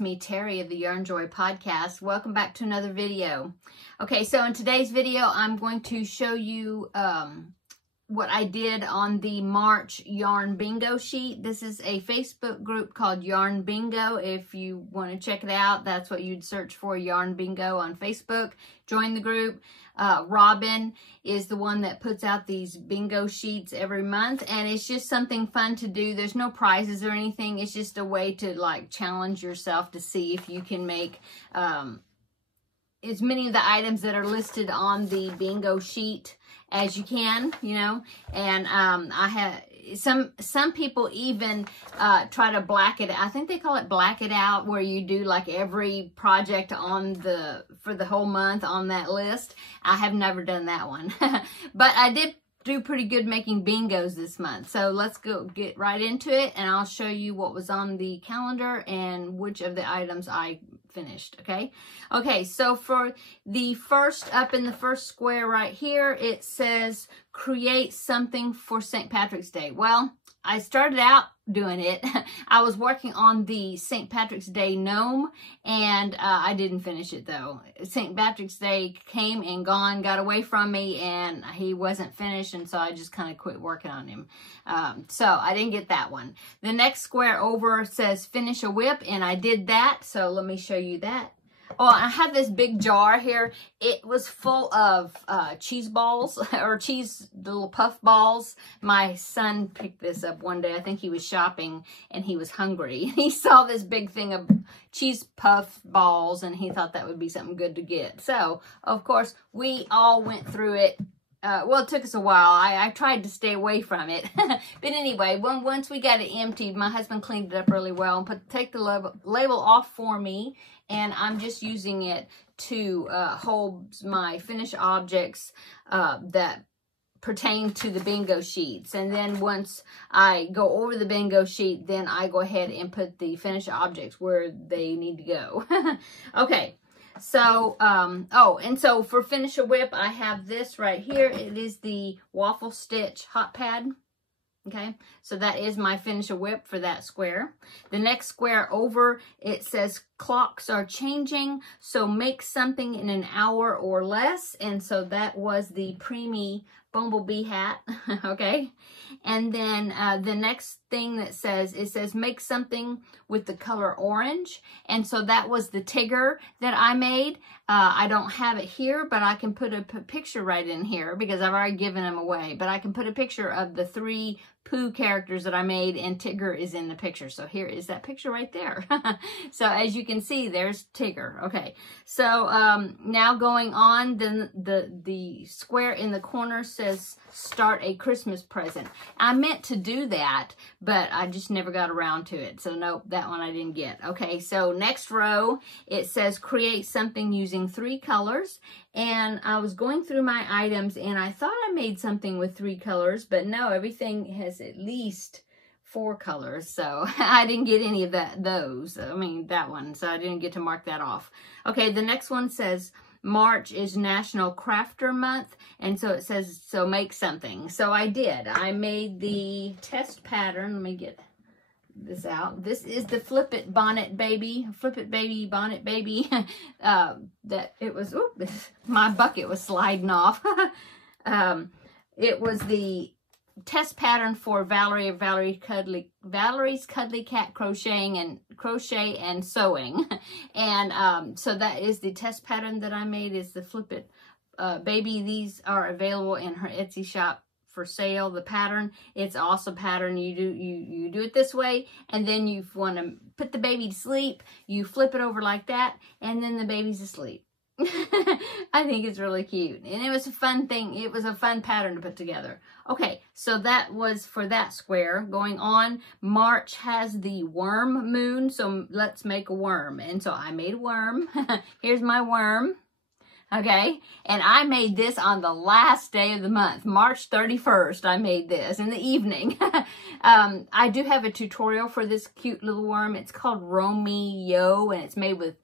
it's me, Terry of the Yarnjoy podcast. Welcome back to another video. Okay, so in today's video, I'm going to show you what I did on the March yarn bingo sheet. This is a Facebook group called Yarn Bingo. If you want to check it out, that's what you'd search for, Yarn Bingo on Facebook. Join the group. Robin is the one that puts out these bingo sheets every month, and it's just something fun to do. There's no prizes or anything. It's just a way to like challenge yourself to see if you can make as many of the items that are listed on the bingo sheet as you can, you know. And I have some people even try to black it. I think they call it black it out, where you do like every project on for the whole month on that list. I have never done that one, but I did do pretty good making bingos this month. So let's go get right into it, and I'll show you what was on the calendar and which of the items I finished. Okay, so for the first, up in the first square right here, it says create something for St. Patrick's Day. Well, I started out doing it. I was working on the St. Patrick's Day gnome, and I didn't finish it though. St. Patrick's Day came and gone, got away from me, and he wasn't finished, and so I just kind of quit working on him. So I didn't get that one. The next square over says finish a whip, and I did that, so let me show you that. Oh, I have this big jar here. It was full of cheese balls, or cheese little puff balls. My son picked this up one day. I think he was shopping and he was hungry. He saw this big thing of cheese puff balls and he thought that would be something good to get. So, of course, we all went through it. Well, it took us a while. I tried to stay away from it. But anyway, once we got it emptied, my husband cleaned it up really well and take the label off for me. And I'm just using it to hold my finished objects that pertain to the bingo sheets. And then once I go over the bingo sheet, then I go ahead and put the finished objects where they need to go. Okay. So, oh, and so for finish a whip, I have this right here. It is the waffle stitch hot pad. Okay, so that is my finish a whip for that square. The next square over, it says clocks are changing, so make something in an hour or less. And so that was the preemie bumblebee hat. Okay, and then the next thing that says, it says make something with the color orange, and so that was the Tigger that I made. I don't have it here, but I can put a picture right in here because I've already given them away. But I can put a picture of the 3 Pooh characters that I made, and Tigger is in the picture. So here is that picture right there. So as you can see, there's Tigger. Okay, so now going on, then the square in the corner says start a Christmas present. I meant to do that, but I just never got around to it. So nope, that one I didn't get. Okay, so next row, it says create something using 3 colors. And I was going through my items and I thought I made something with 3 colors, but no, everything has at least 4 colors. So I didn't get any of those. I mean, that one. So I didn't get to mark that off. Okay, the next one says March is National Crafter Month. And so it says, so make something. So I did. I made the test pattern. Let me get this out. This is the Flip It Bonnet Baby. Flip It Baby, Bonnet Baby. That it was, oop, my bucket was sliding off. It was the test pattern for Valerie's Cuddly Cat Crochet and Sewing. And so that is the test pattern that I made, is the Flip It Baby. These are available in her Etsy shop for sale. The pattern, it's awesome pattern. You do it this way, and then you want to put the baby to sleep, you flip it over like that, and then the baby's asleep. I think it's really cute, and it was a fun thing. It was a fun pattern to put together. Okay, so that was for that square. Going on, March has the worm moon, so let's make a worm. And so I made a worm. Here's my worm. Okay, and I made this on the last day of the month, March 31st. I made this in the evening. I do have a tutorial for this cute little worm. It's called Romeo, and it's made with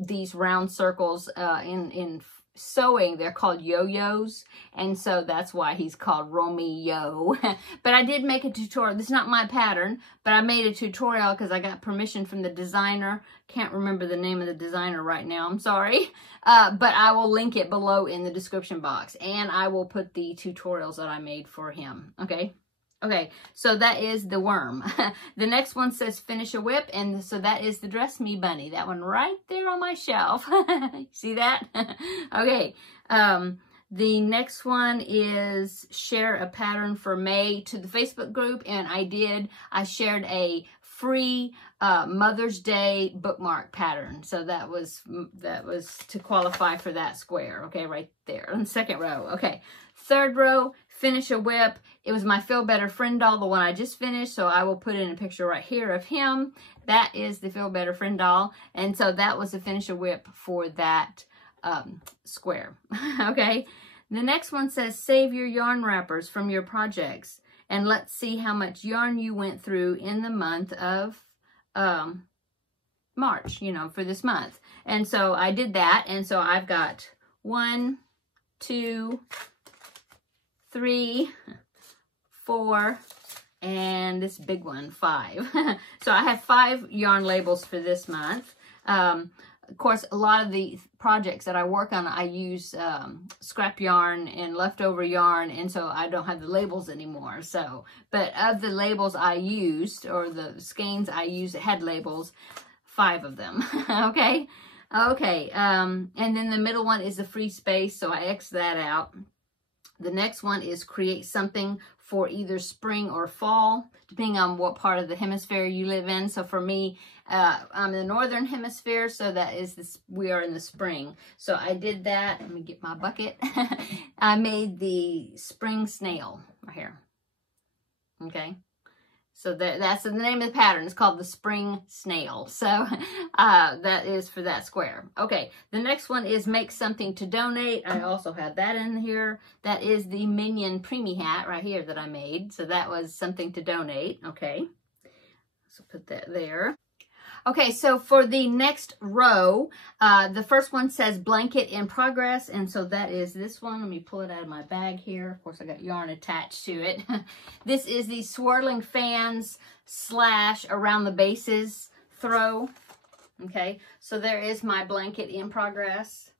these round circles in sewing, they're called yo-yos, and so that's why he's called Romeo. But I did make a tutorial. This is not my pattern, but I made a tutorial because I got permission from the designer. Can't remember the name of the designer right now, I'm sorry. But I will link it below in the description box, and I will put the tutorials that I made for him, okay? Okay, so that is the worm. The next one says finish a whip, and so that is the Dress Me Bunny. That one right there on my shelf. See that? Okay, the next one is share a pattern for May to the Facebook group, and I shared a free Mother's Day bookmark pattern. So that was to qualify for that square, okay, right there on the second row. Okay, third row, finish a whip. It was my Feel Better Friend doll, the one I just finished, so I will put in a picture right here of him. That is the Feel Better Friend doll, and so that was the finish a whip for that square. Okay, the next one says save your yarn wrappers from your projects, and let's see how much yarn you went through in the month of March, you know, for this month. And so I did that, and so I've got 1, 2, 3, 4, and this big one, 5. So I have 5 yarn labels for this month. Of course, a lot of the projects that I work on, I use scrap yarn and leftover yarn, and so I don't have the labels anymore. So, but of the labels I used, or the skeins I used that had labels, 5 of them. Okay? Okay, and then the middle one is the free space, so I X that out. The next one is create something for either spring or fall, depending on what part of the hemisphere you live in. So for me, I'm in the northern hemisphere, so that is this, we are in the spring. So I did that. Let me get my bucket. I made the spring snail right here. Okay. So that's the name of the pattern. It's called the Spring Snail. So that is for that square. Okay, the next one is make something to donate. I also have that in here. That is the Minion Preemie hat right here that I made. So that was something to donate. Okay, so put that there. Okay, so for the next row, the first one says blanket in progress, and so that is this one. Let me pull it out of my bag here. Of course, I got yarn attached to it. This is the swirling fans / around the bases throw. Okay, so there is my blanket in progress.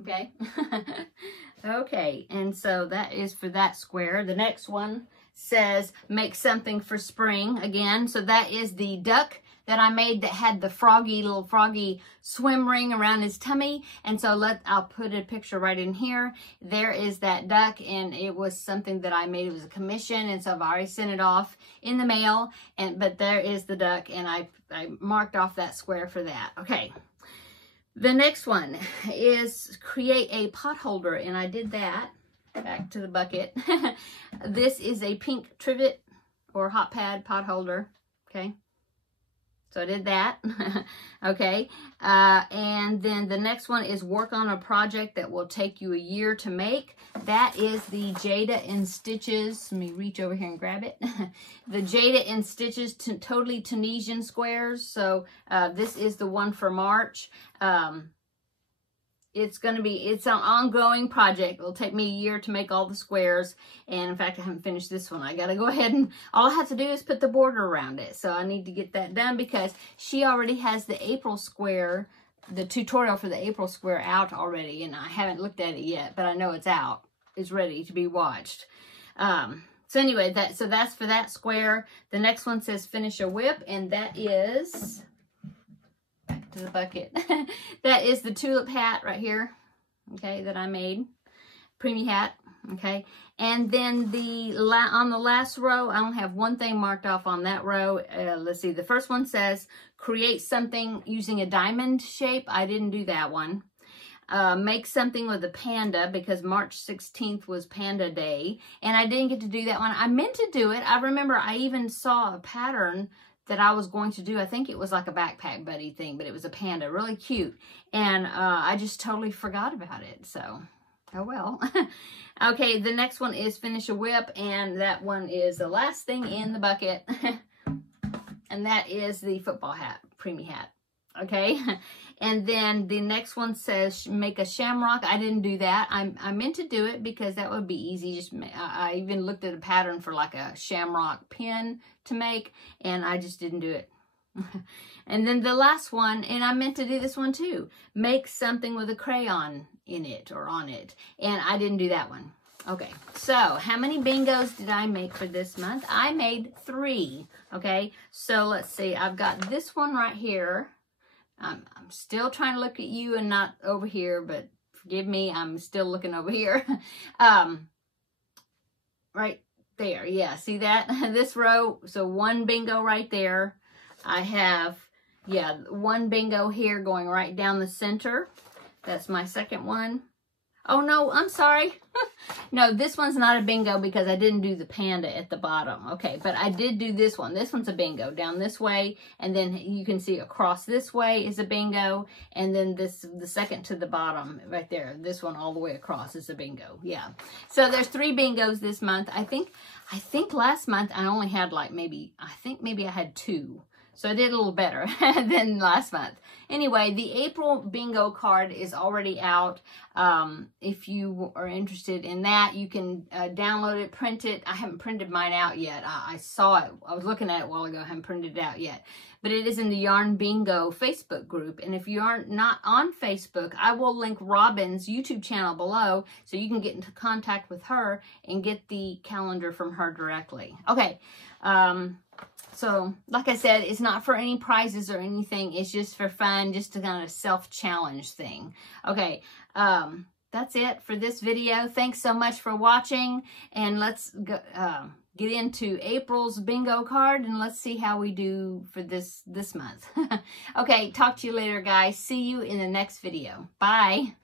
Okay. Okay, and so that is for that square. The next one says make something for spring again. So that is the duck that I made that had the little froggy swim ring around his tummy. And so I'll put a picture right in here. There is that duck, and it was something that I made. It was a commission, and so I've already sent it off in the mail. But there is the duck, and I marked off that square for that. Okay. The next one is create a pot holder, and I did that. Back to the bucket. This is a pink trivet or hot pad pot holder. Okay. So I did that. Okay. And then the next one is work on a project that will take you a year to make. That is the Jada in Stitches. Let me reach over here and grab it. The Jada in Stitches Totally Tunisian Squares. So this is the one for March. It's an ongoing project. It'll take me a year to make all the squares. And in fact, I haven't finished this one. I got to go ahead and all I have to do is put the border around it. So I need to get that done because she already has the April square, the tutorial for the April square out already. And I haven't looked at it yet, but I know it's out. It's ready to be watched. So anyway, that's for that square. The next one says finish a whip, and that is... to the bucket. That is the tulip hat right here, okay, that I made. Preemie hat, okay. And then on the last row, I only have one thing marked off on that row. Let's see, the first one says create something using a diamond shape. I didn't do that one. Make something with a panda because March 16th was Panda Day, and I didn't get to do that one. I meant to do it. I remember I even saw a pattern that I was going to do. I think it was like a backpack buddy thing, but it was a panda, really cute. And I just totally forgot about it. So, oh well. Okay, the next one is finish a whip, and that one is the last thing in the bucket. And that is the football hat, Preemie hat. Okay. And then the next one says make a shamrock. I didn't do that. I meant to do it because that would be easy. Just I even looked at a pattern for like a shamrock pin to make, and I just didn't do it. And then the last one, and I meant to do this one too, make something with a crayon in it or on it, and I didn't do that one. Okay, so how many bingos did I make for this month? I made 3. Okay, so let's see. I've got this one right here. I'm still trying to look at you and not over here, but forgive me, I'm still looking over here. Right there, yeah, see that? This row, so 1 bingo right there. I have, yeah, 1 bingo here going right down the center. That's my second one. Oh no, I'm sorry. No, this one's not a bingo because I didn't do the panda at the bottom. Okay, but I did do this one. This one's a bingo down this way, and then you can see across this way is a bingo, and then this, the second to the bottom right there, this one all the way across is a bingo. Yeah. So there's 3 bingos this month. I think last month I only had like maybe I had 2. So I did a little better than last month. Anyway, the April bingo card is already out. If you are interested in that, you can download it, print it. I haven't printed mine out yet. I saw it. I was looking at it a while ago. I haven't printed it out yet. But it is in the Yarn Bingo Facebook group. And if you aren't not on Facebook, I will link Robin's YouTube channel below so you can get into contact with her and get the calendar from her directly. Okay. So, like I said, it's not for any prizes or anything. It's just for fun, just to kind of self-challenge thing. Okay, that's it for this video. Thanks so much for watching, and let's go, get into April's bingo card, and let's see how we do for this month. Okay, talk to you later, guys. See you in the next video. Bye.